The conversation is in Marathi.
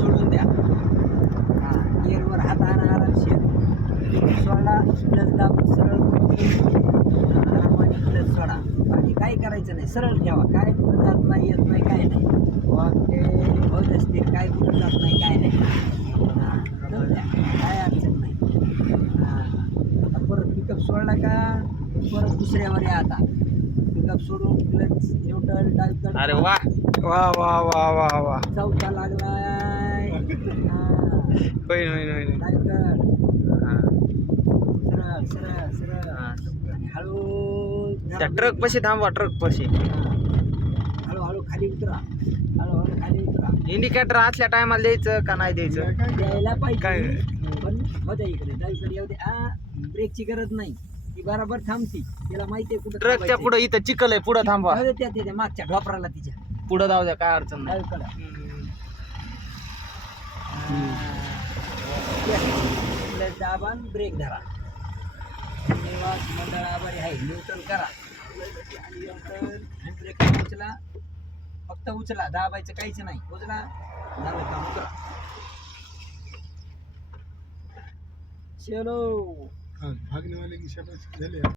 सोडून द्या. हा गिअरवर हात आणा आरामशीर. सोडा क्लच दाबून सरळ आणि क्लच सोडा. बाकी काही करायचं नाही, सरळ ठेवा. काय कुठं जात नाही, येत नाही, काय नाही. ओके होत असते, काय कुठं जात नाही, काय नाही. हां जाऊ द्या, काय अडचण नाही. हां आता परत पिकअप सोडला का परत दुसऱ्यावर या. आता पिकअप सोडून क्लच न्यूट्रल डायव्हर. अरे वा वा वा वा वा वा. चौथा लागलाय. होईल होईल होईल. डायव्हर हा. सरळ सरळ सरळ हा. आणि हळू त्या ट्रक पशी थांबवा, ट्रक पशी. हळूहळू खाली उतरा, हळूहळू खाली उतरा. इंडिकेटर असल्या टायमाला द्यायचं का नाही द्यायचं? द्यायला काय? पाहिजे पण हो द्या इकडे डावीकडे येऊ द्या. ब्रेकची गरज नाही, ती बरोबर थांबती. तिला माहिती आहे कुठं ट्रकच्या पुढे इथं चिखल आहे, पुढे थांबवा. जाऊ द्या त्या मागच्या ढोपराला तिच्या पुढे जाऊ द्या, काय अडचण नाही. डावीकडं. प्लस दाबा आणि ब्रेक धरा. धन्यवाद मंडळ आभारी आहे. न्यूट्रल करा आणि ब्रेक उचला. फक्त उचला, दाबायचं काहीच नाही. उचला, झालं काम, उतरा. चलो भागने वाले की शाबाश झाले.